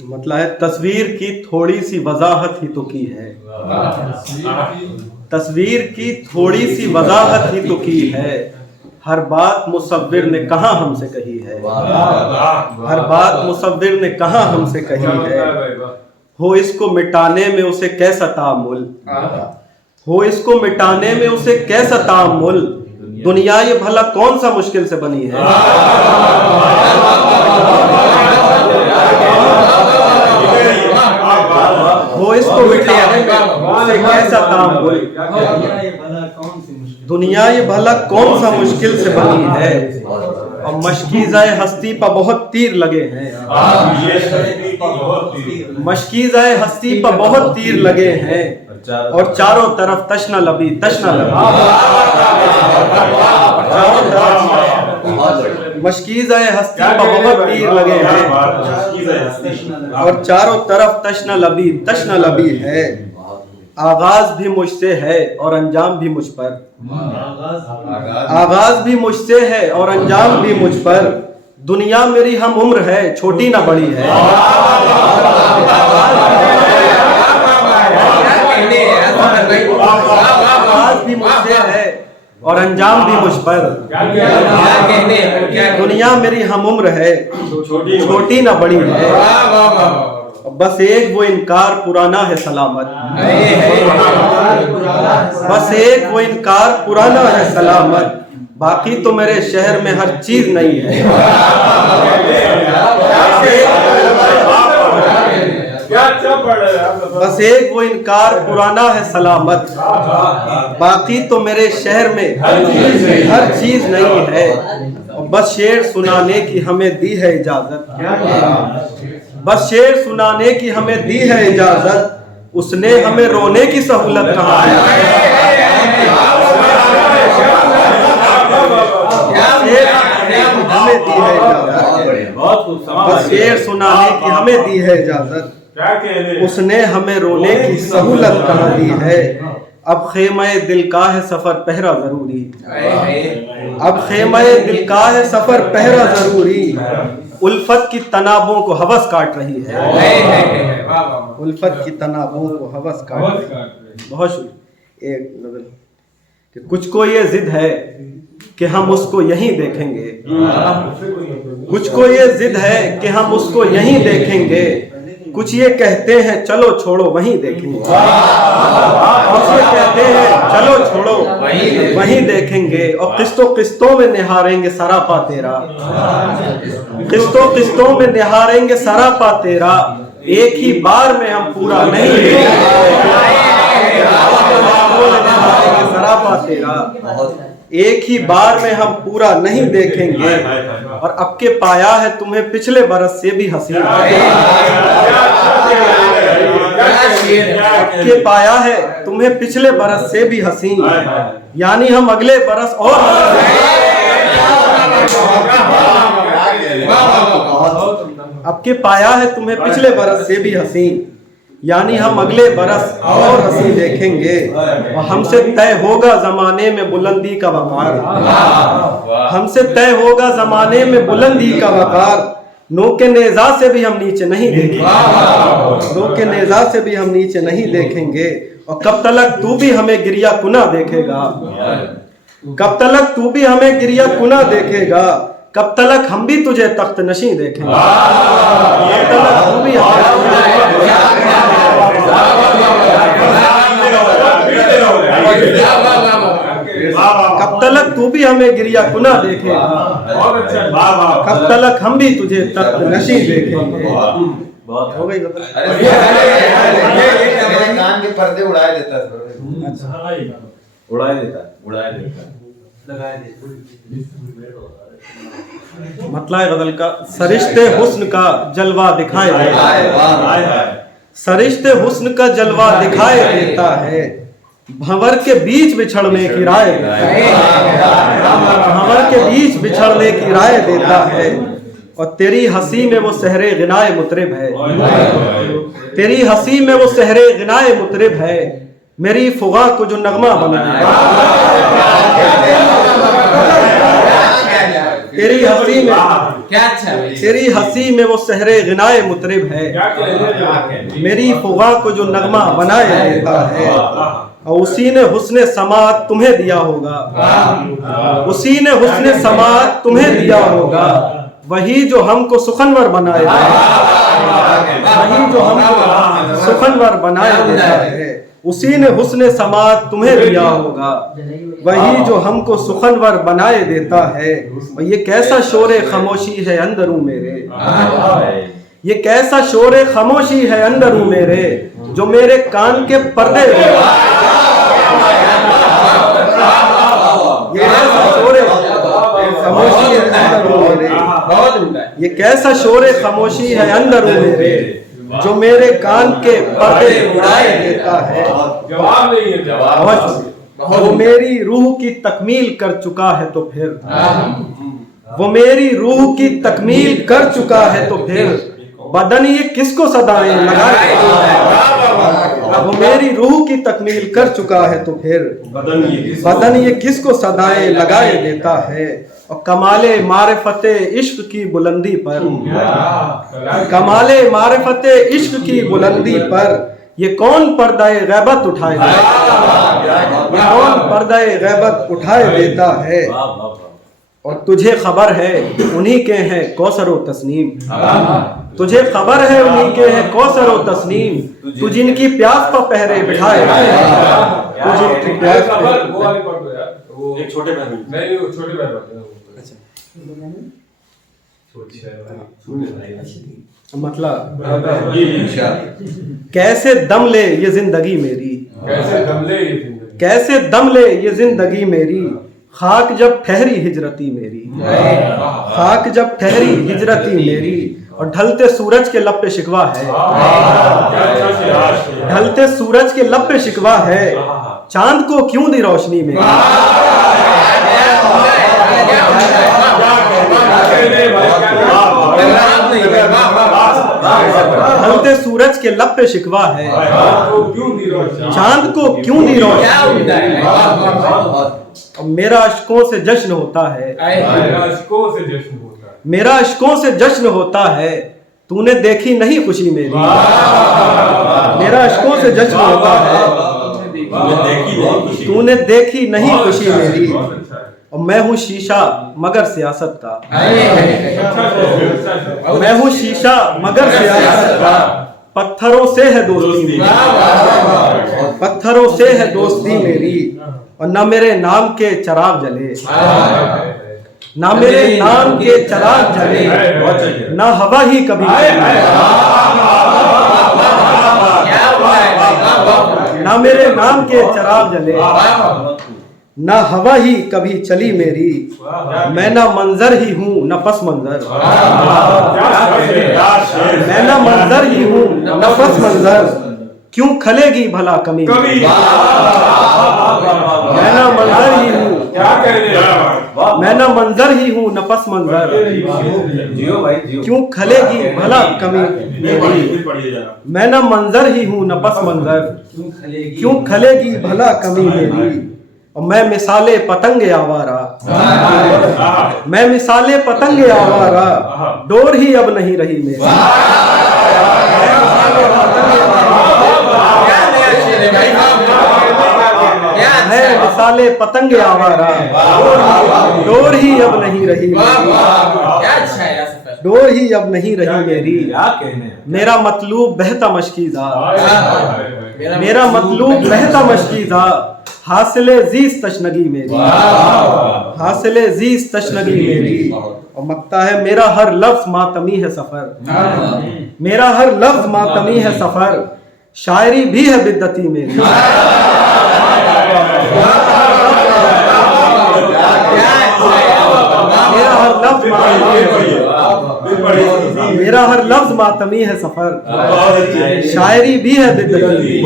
मतलब है तस्वीर की थोड़ी सी वजाहत ही तो की है, तस्वीर की थोड़ी सी वजाहत ही तो की है, हर बात मुसव्विर ने कहाँ हमसे कही है, हर बात मुसव्विर ने कहाँ हमसे कही है। हो इसको मिटाने में उसे कैसा तामुल, हो इसको मिटाने में उसे कैसा तामुल, दुनिया ये भला कौन सा मुश्किल से बनी है। हो इसको मिटाने में उसे कैसा तामुल, दुनिया ये भला कौन सा मुश्किल से बनी है। और मशकीज़ाए हस्ती पर बहुत तीर लगे हैं, मशकीज़ाए हस्ती पर बहुत तीर लगे हैं, और चारों तरफ तशना लबी तशना लबी, चारों तरफ मशकीज़ाए हस्ती पर बहुत तीर लगे हैं, और चारों तरफ तशना लबी है। आगाज भी मुझसे है और अंजाम भी मुझ पर, आगाज भी मुझसे है और अंजाम भी मुझ पर, दुनिया मेरी हम उम्र है छोटी ना बड़ी है। आगाज भी मुझसे है और अंजाम भी मुझ पर, दुनिया मेरी हम उम्र है छोटी ना बड़ी है। बस एक वो इनकार पुराना है सलामत, बस एक वो इनकार पुराना है सलामत, बाकी तो मेरे शहर में हर चीज नहीं है। बस एक वो इनकार पुराना है सलामत, बाकी तो मेरे शहर में हर चीज नहीं है। बस शेर सुनाने की हमें दी है इजाजत, बस शेर सुनाने की हमें दी है इजाजत, उसने हमें रोने की सहूलत कहाँ है। हमें दी है इजाजत, बस शेर सुनाने की हमें दी है इजाजत, उसने हमें रोने की सहूलत कहाँ दी है। अब खेमे दिल का है सफर पहरा जरूरी, अब खेमे दिल का है सफर पहरा जरूरी, उल्फत की तनाबों को हवस काट रही है, उल्फत की तनाबों को हवस काट रही है। बहुत एक कि कुछ को ये जिद है कि हम उसको यहीं देखेंगे, कुछ को ये जिद है कि हम उसको यहीं देखेंगे, कुछ ये कहते हैं चलो छोड़ो वहीं देखेंगे, कुछ ये कहते हैं चलो छोड़ो वहीं देखेंगे, और किस्तों किस्तों में निहारेंगे सरापा तेरा, किस्तों किस्तों में निहारेंगे सरापा तेरा, एक ही बार में हम पूरा नहीं सरापा तेरा, एक ही बार में हम पूरा नहीं देखेंगे। और अब के पाया है तुम्हें पिछले बरस से भी हसीन, अब के पाया है तुम्हें पिछले बरस से भी हसीन, यानी हम अगले बरस और अब के पाया है तुम्हें पिछले बरस से भी हसीन, यानी हम अगले बरस और हसी देखेंगे। और हमसे तय होगा जमाने में बुलंदी का वकार, हमसे तय होगा जमाने में बुलंदी का वकार, नोके नेजा से भी हम नीचे नहीं देखेंगे, नोके नेजा से भी हम नीचे नहीं देखेंगे। और कब तलक तू भी हमें गिरिया कुना देखेगा, कब तलक तू भी हमें गिरिया कुना देखेगा, कब तलक हम भी तुझे तख्त नशी देखेंगे, कब तलक तू भी कब तलक तू भी हमें गिरिया कुना देखेगा, कब तलक हम भी तुझे तख्त नशी देखेंगे। बहुत हो गई कान के पर्दे उड़ाए देता है, उड़ाए देता मतलब गजल का सरिश्ते हुस्न का जलवा दिखाए देता है, सरिश्ते हुस्न का जलवा दिखाए देता है, भंवर के बीच बिछड़ने की राय देता है, भंवर के बीच बिछड़ने की राय देता है। और तेरी हंसी में वो सहरे गिनाए मुतरिब है, तेरी हंसी में वो सहरे गिनाए मुतरिब है, मेरी फुगा को जो नगमा बनाए तेरी हंसी में क्या अच्छा है तेरी हंसी में वो सहरे गिनाए मुतरिब है, मेरी फुगा को जो नगमा बनाए देता है, और उसी ने हुस्ने समात तुम्हें दिया होगा, उसी ने हुस्ने समात तुम्हें दिया होगा, वही जो हमको सुखनवर बनाए देता है, वही जो हमको सुखनवर बनाए देता है, उसी ने हुस्ने समात तुम्हें दिया होगा, वही जो हमको सुखनवर बनाए देता है। और ये कैसा शोरे खामोशी है अंदरूं मेरे, ये कैसा शोरे खामोशी है अंदरूं मेरे, जो मेरे कान के पर्दे ये कैसा शोरे खामोशी है अंदरूं मेरे, ये कैसा शोरे खामोशी है अंदरूं मेरे, जो मेरे कान के पर्दे उड़ाए देता है। जवाब नहीं है, जवाब वो मेरी रूह की तकमील कर चुका है तो फिर, वो मेरी रूह की तकमील कर चुका है तो फिर, बदन ये किसको सदाएं लगाए, वो मेरी रूह की तकमील कर चुका है तो फिर, बदन ये किसको सदाएं लगाए देता है। और कमाले मारिफते इश्क की बुलंदी पर, कमाले मारिफते इश्क की बुलंदी पर, ये कौन पर्दाए गैबत उठाए देता है, ये कौन पर्दाए गैबत उठाए देता है। और तुझे खबर है उन्हीं के हैं कौसर व तस्नीम, तुझे खबर है उन्हीं के हैं कौसर व तस्नीम, तू जिनकी प्यास पर पहरे बिठाए, तू जिनकी प्यास पर एक छोटे भाई नहीं, वो छोटे भाई मतलब कैसे दम ले ये जिंदगी मेरी, कैसे दम ले ये जिंदगी, कैसे दम ले ये जिंदगी मेरी, खाक जब ठहरी हिजरती मेरी, खाक जब ठहरी हिजरती मेरी। और ढलते सूरज के लब पे शिकवा है, ढलते सूरज के लब पे शिकवा है, चांद को क्यों दी रोशनी में, ढलते सूरज के लब पे शिकवा है, चांद को क्यों दी रोशनी। मेरा अश्कों से जश्न होता है, मेरा अश्कों से जश्न होता है, तूने देखी नहीं खुशी मेरी, मेरा अश्कों से जश्न होता है, तूने देखी नहीं खुशी मेरी। और मैं हूँ शीशा मगर सियासत का, मैं हूँ शीशा मगर सियासत का, पत्थरों से है दोस्ती मेरी, पत्थरों से है दोस्ती मेरी। और न मेरे नाम के चिराग जले, ना मेरे नाम के चिराग जले, ना हवा ही कभी, ना मेरे नाम के चिराग जले, ना हवा ही कभी चली मेरी। मैं ना मंजर ही हूँ न पस मंजर, मैं ना मंजर ही हूँ न पस मंजर, क्यों खलेगी भला कमी। मैं ना मंजर ही हूँ, मैं ना मंजर ही हूँ न पस मंजर, क्यों खलेगी भला कमी मेरी। मैं ना मंजर ही हूँ न पस मंजर, क्यों खलेगी भला कमी मेरी। और मैं मिसाले पतंगे आवारा, मैं मिसाले पतंगे आवारा, डोर ही अब नहीं रही मेरी। मैं मिसाले पतंगे आवारा, डोर ही अब नहीं रही मेरी, डोर ही अब नहीं रही मेरी। मेरा मतलूब बहता मशकीज़ा, मेरा मतलूब बहता मशकीज़ा, हासिले जीस तशनगी मेरी, हासिले जीस तशनगी मेरी। और मकता है मेरा हर लफ्ज मातमी है सफर, मेरा हर लफ्ज मातमी है सफर, शायरी भी है बिद्दती मेरी। मेरा हर लफ्ज मातमी है सफर, शायरी भी है बिद्दती।